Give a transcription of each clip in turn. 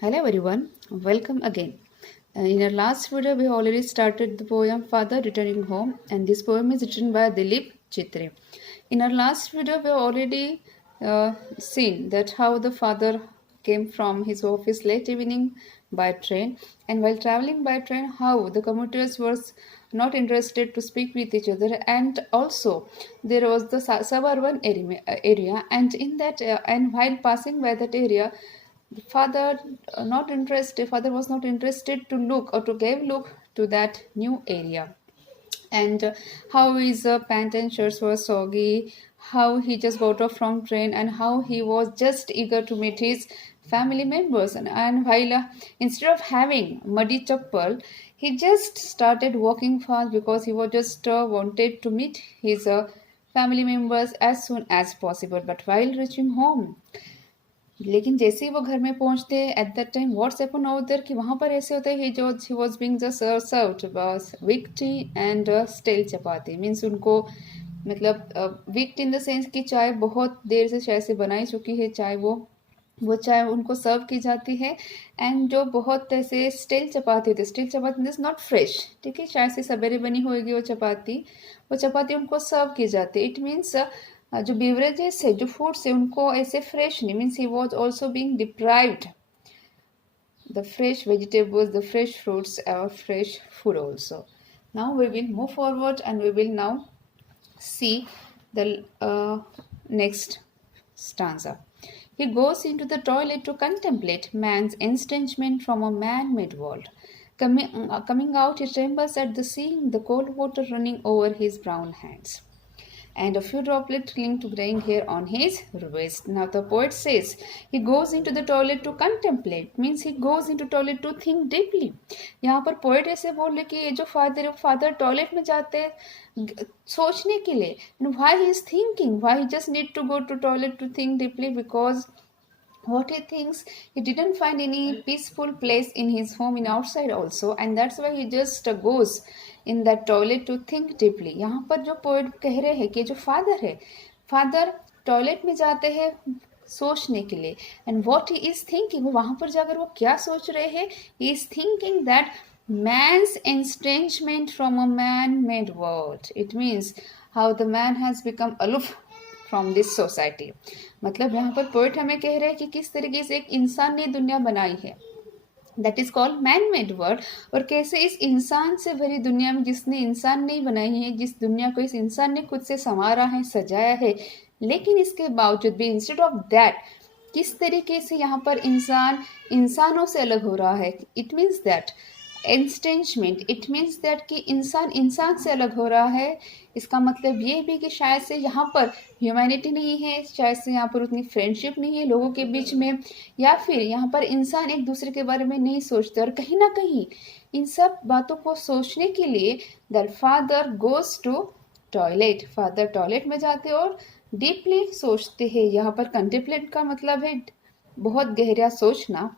Hello everyone, welcome again. In our last video, we already started the poem Father Returning Home, and this poem is written by Dilip Chitre. In our last video, we already seen that how the father came from his office late evening by train, and while traveling by train, how the commuters were not interested to speak with each other, and also there was the suburban area, and in that and while passing by that area the father was not interested to look or to give look to that new area, and how his pant and shirts were soggy, how he just got off from train, and how he was just eager to meet his family members, and while instead of having muddy chappal, he just started walking fast because he was just wanted to meet his family members as soon as possible. But while reaching home, लेकिन जैसे ही वो घर में पहुंचते हैं at that time what's happen over there कि वहां पर ऐसे होता है he was being just served बस weak tea and stale chapati means उनको मतलब विक्ड इन द सेंस कि चाय बहुत देर से शायद से बनाई चुकी है चाय वो चाय उनको सर्व की जाती है एंड जो बहुत ऐसे स्टील चपाती होती है steel chapati this not fresh ठीक है शायद से सवेरे बनी होगी वो चपाती उनको सर्व की जाती है इट मीन्स जो बेवरेजेस है जो फूड्स है उनको ऐसे फ्रेश नहीं means he was also being deprived the fresh vegetables, the fresh fruits, or fresh food also. Now we will move forward and we will now see the next stanza. He goes into the toilet to contemplate man's estrangement from a man-made world. Coming out, he trembles at the seeing the cold water running over his brown hands and a few droplets cling to graying hair on his wrist. Now the poet says he goes into the toilet to contemplate means he goes into toilet to think deeply. यहाँ पर poet ऐसे बोल रहे कि ये जो father है father toilet में जाते हैं सोचने के लिए and why he is thinking why he just need to go to toilet to think deeply because what he thinks he didn't find any peaceful place in his home in outside also and that's why he just goes in that toilet to think deeply. यहाँ पर जो poet कह रहे हैं कि जो father toilet में जाते हैं सोचने के लिए and what he is thinking वहां पर जाकर वो क्या सोच रहे हैं he is thinking that man's estrangement from a man-made world. It means how the man has become aloof from this society. मतलब यहाँ पर पोएट हमें कह रहे हैं कि किस तरीके से एक इंसान ने दुनिया बनाई है that is called man made world और कैसे इस इंसान से भरी दुनिया में जिसने इंसान नहीं बनाई है जिस दुनिया को इस इंसान ने खुद से संवारा है सजाया है लेकिन इसके बावजूद भी इंस्टेड ऑफ दैट किस तरीके से यहाँ पर इंसान इंसानों से अलग हो रहा है it means that estrangement it means that कि इंसान इंसान से अलग हो रहा है इसका मतलब ये भी कि शायद से यहाँ पर ह्यूमैनिटी नहीं है शायद से यहाँ पर उतनी फ्रेंडशिप नहीं है लोगों के बीच में या फिर यहाँ पर इंसान एक दूसरे के बारे में नहीं सोचते और कहीं ना कहीं इन सब बातों को सोचने के लिए the father goes to toilet father toilet में जाते और डीपली सोचते हैं यहाँ पर कंटेम्पलेट का मतलब है बहुत गहरा सोचना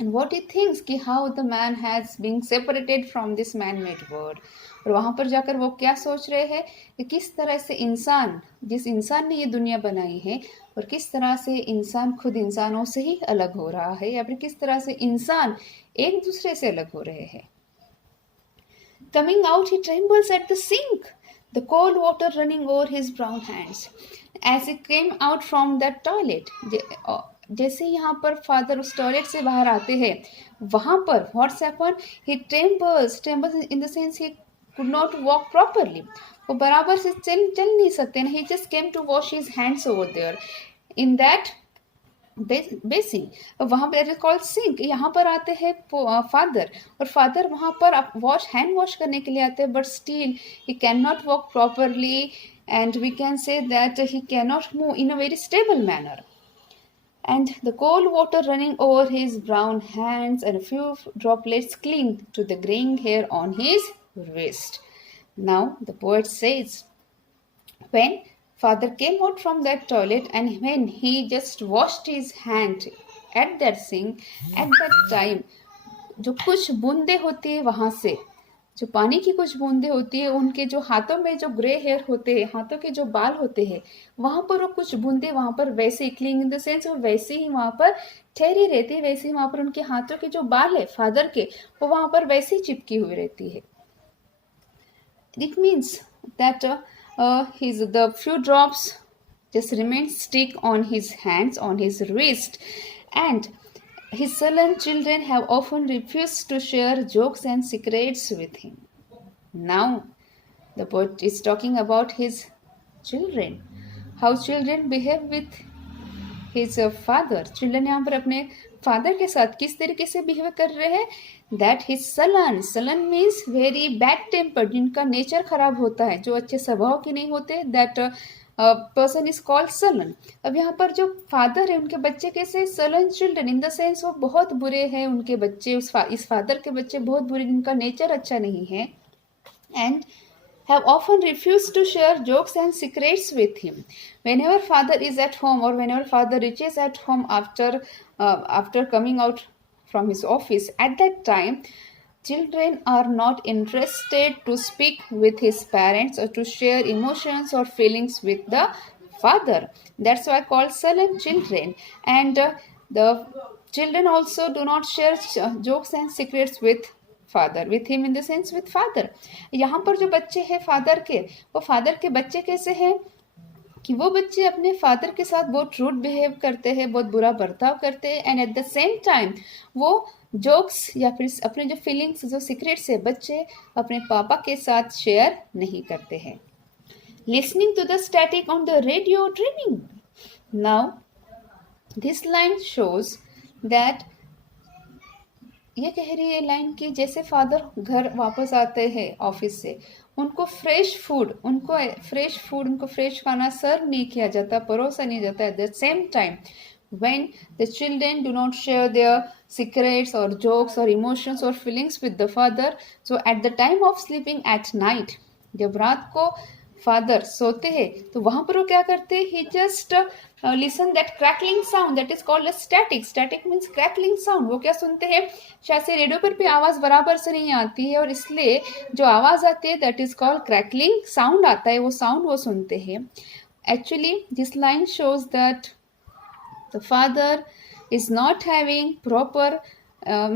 and what he thinks कि how the man has been separated from this man-made world और वहाँ पर जाकर वो क्या सोच रहे हैं कि किस तरह से इंसान जिस इंसान ने ये दुनिया बनाई है और किस तरह से इंसान खुद इंसानों से ही अलग हो रहा है या फिर किस तरह से इंसान एक दूसरे से अलग हो रहे हैं Coming out, he trembles at the sink, the cold water running over his brown hands. As he came out from that toilet, जैसे यहाँ पर फादर उस टॉयलेट से बाहर आते हैं वहां पर what's happen he trembles in the sense he could not walk properly वो बराबर से चल नहीं सकते he just came to wash his hands over there in that basin वहां पर कॉल्ड सिंक यहाँ पर आते हैं फादर और फादर वहां पर हैंड वॉश करने के लिए आते हैं but still he can not walk properly and we can say that he can not move in a very stable manner and the cold water running over his brown hands and a few droplets cling to the graying hair on his wrist. Now the poet says, when father came out from that toilet and when he just washed his hand at that sink, at that time, जो कुछ बूंदे होती है वहां से जो पानी की कुछ बूंदें होती है, उनके जो हाथों में जो ग्रे हेयर होते हैं, हाथों के जो बाल होते हैं, वहां पर वो कुछ बूंदे वहां पर वैसे ही क्लिंग इन द सेंस वो वैसे ही वहां पर ठहरी रहती है, वैसे ही वहां पर उनके हाथों के जो बाल है फादर के, वो वहां पर वैसे ही चिपकी हुई रहती है. It means that his the few drops just remain stick on his hands, on his wrist, and his sullen children have often refused to share jokes and secrets with him. Now, the poet is talking about his children, how children behave with his father. Children यहाँ पर अपने father के साथ किस तरीके से behave कर रहे हैं. That his sullen, sullen means very bad temper, जिनका नेचर खराब होता है, जो अच्छे स्वभाव के नहीं होते, that person is called sullen. अब यहाँ पर जो फादर है उनके बच्चे कैसे, sullen children in the sense वो बहुत बुरे हैं उनके बच्चे, इस फादर के बच्चे बहुत बुरे, जिनका नेचर अच्छा नहीं है. And have often refused to share jokes and secrets with him. Whenever father is at home, or whenever father reaches at home after coming out from his office, at that time children are not interested to speak with his parents or to share emotions or feelings with the father. That's why called sullen children. And the children also do not share jokes and secrets with father, with him in the sense with father. यहाँ पर जो बच्चे हैं father के, वो father के बच्चे कैसे हैं कि वो बच्चे अपने फादर के साथ बहुत रूड बिहेव करते हैं, बहुत बुरा बर्ताव करते हैं, and at the same time वो जोक्स या फिर अपने जो फीलिंग्स, जो सीक्रेट्स है, बच्चे अपने पापा के साथ शेयर नहीं करते हैं. Listening to the static on the radio, dreaming. Now this line shows that, ये कह रही है लाइन की जैसे फादर घर वापस आते हैं ऑफिस से, उनको फ्रेश फूड, उनको फ्रेश खाना सर्व नहीं किया जाता, परोसा नहीं जाता. At the same time when the children do not share their secrets or jokes or emotions or feelings with the father, so at the time of sleeping at night, जब रात को फादर सोते हैं तो वहां पर वो क्या करते हैं, he just listen that crackling sound that is called static. Static means crackling sound. वो क्या सुनते हैं, शायद से रेडियो पर भी आवाज बराबर से नहीं आती है, और इसलिए जो आवाज आती है that is called crackling sound आता है, वो साउंड वो सुनते हैं. Actually this line shows that the father is not having proper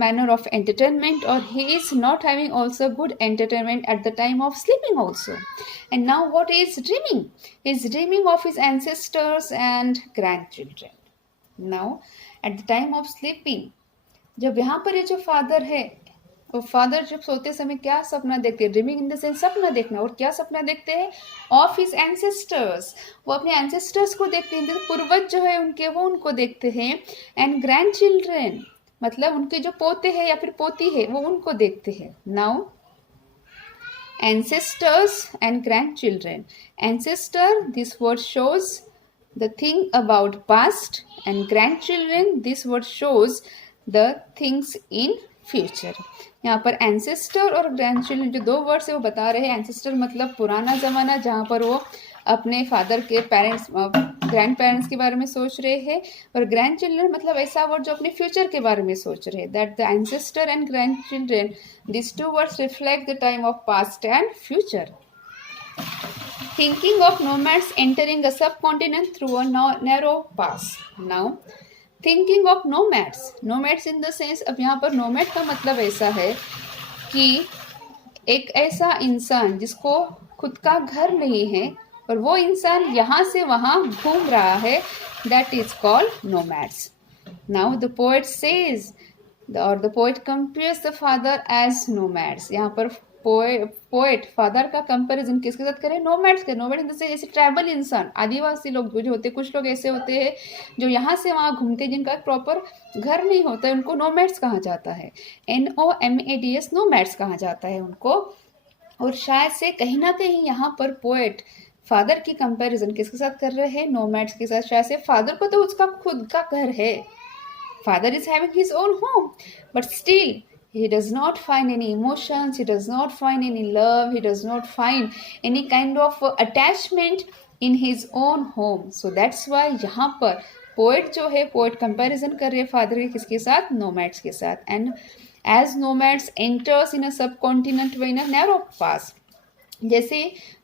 manner of entertainment, or he is not having also good entertainment at the time of sleeping also. And now what he is dreaming? He is dreaming of his ancestors and grandchildren. Now at the time of sleeping, जब यहाँ पर ये जो father है, वो father जब सोते समय क्या सपना देखते हैं, ड्रीमिंग इन द सेंस सपना देखना. और क्या सपना देखते हैं, ऑफ हिज एंसेस्टर्स, वो अपने एंसेस्टर्स को देखते हैं, पूर्वज जो है उनके, वो उनको देखते हैं. एंड ग्रैंड चिल्ड्रेन मतलब उनके जो पोते हैं या फिर पोती है, वो उनको देखते हैं. Now ancestors and grand children. Ancestor, this word shows the thing about past, and grandchildren, this word shows the things in future. यहाँ पर एंसेस्टर और ग्रैंडचिल्ड्रन जो दो वर्ड्स है वो बता रहे हैं. एंसेस्टर मतलब पुराना जमाना, जहाँ पर वो अपने फादर के पेरेंट्स, ग्रैंड पेरेंट्स के बारे में सोच रहे हैं, और ग्रैंड चिल्ड्रन मतलब ऐसा वर्ड जो अपने फ्यूचर के बारे में सोच रहे हैं. That the ancestor and grandchildren, this two words reflect the time of past and future. Thinking of nomads entering a subcontinent through a narrow pass. Now, thinking of nomads. Nomads in the sense, अब यहाँ पर nomad का मतलब ऐसा है कि एक ऐसा इंसान जिसको खुद का घर नहीं है और वो इंसान यहाँ से वहाँ घूम रहा है, that is called nomads. Now the poet says, or the poet compares the father as nomads. यहाँ पर पोएट फादर का कंपैरिजन किसके साथ करें, नोमैड्स के. नोमैड इन द सेंस जैसे ट्रैवल इंसान, आदिवासी लोग जो होते हैं, कुछ लोग ऐसे होते हैं जो यहाँ से वहाँ घूमते हैं, जिनका प्रॉपर घर नहीं होता है, उनको नोमैड्स कहा जाता है. NOMADS, नोमैड्स कहा जाता है उनको. और शायद से कहीं ना कहीं यहाँ पर पोएट फादर की कंपैरिजन किसके साथ कर रहे हैं, नोमैड्स के साथ. शायद से फादर को तो उसका खुद का घर है, father is having his own home, but still he does not find any emotions, he does not find any love, he does not find any kind of attachment in his own home. So that's why यहाँ पर poet जो है, poet comparison कर रहे हैं father के किसके साथ, नोमैड्स के साथ. And as nomads enters in a subcontinent in a narrow pass. जैसे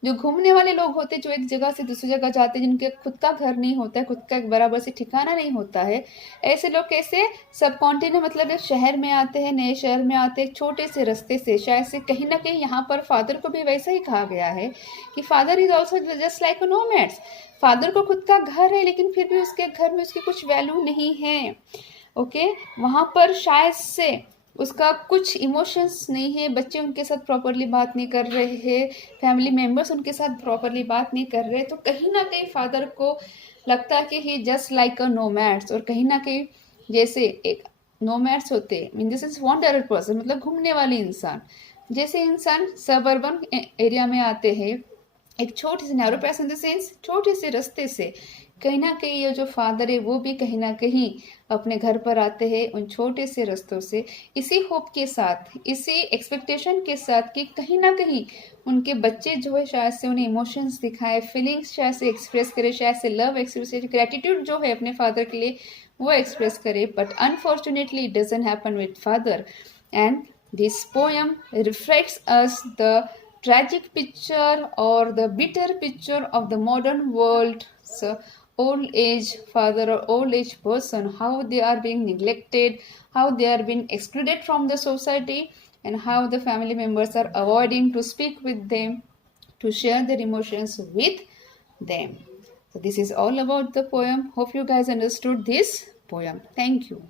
जो घूमने वाले लोग होते हैं, जो एक जगह से दूसरी जगह जाते हैं, जिनके खुद का घर नहीं होता है, खुद का एक बराबर से ठिकाना नहीं होता है, ऐसे लोग कैसे सब कॉन्टिनेंट मतलब एक शहर में आते हैं, नए शहर में आते हैं, छोटे से रास्ते से। शायद से कहीं ना कहीं यहाँ पर फादर को भी वैसा ही कहा गया है कि father is also just like a nomads. Father को खुद का घर है, लेकिन फिर भी उसके घर में उसकी कुछ वैल्यू नहीं है। ओके, वहाँ पर शायद से उसका कुछ इमोशंस नहीं है, बच्चे उनके साथ प्रॉपरली बात नहीं कर रहे हैं, फैमिली मेम्बर्स उनके साथ प्रॉपरली बात नहीं कर रहे, तो कहीं ना कहीं फादर को लगता है कि ही जस्ट लाइक अ नोमैड्स। और कहीं ना कहीं जैसे एक नोमैड्स होते in this is wanderer person, मतलब घूमने वाले इंसान, जैसे इंसान सबर्बन एरिया में आते हैं एक छोटे से नैरो पैस इन द सेंस छोटे से रास्ते से, कहीं ना कहीं ये जो फादर है वो भी कहीं ना कहीं अपने घर पर आते हैं उन छोटे से रास्तों से, इसी होप के साथ, इसी एक्सपेक्टेशन के साथ कि कहीं ना कहीं उनके बच्चे जो है शायद से उन्हें इमोशंस दिखाए, फीलिंग्स शायद से एक्सप्रेस करे, शायद से लव एक्सप्रेस करे, ग्रेटिट्यूड जो है अपने फादर के लिए वो एक्सप्रेस करे। But unfortunately it doesn't happen with father, and this poem reflects us the tragic picture or the bitter picture of the modern world's old age father or old age person, how they are being neglected, how they are being excluded from the society, and how the family members are avoiding to speak with them, to share their emotions with them. So this is all about the poem. Hope you guys understood this poem. Thank you.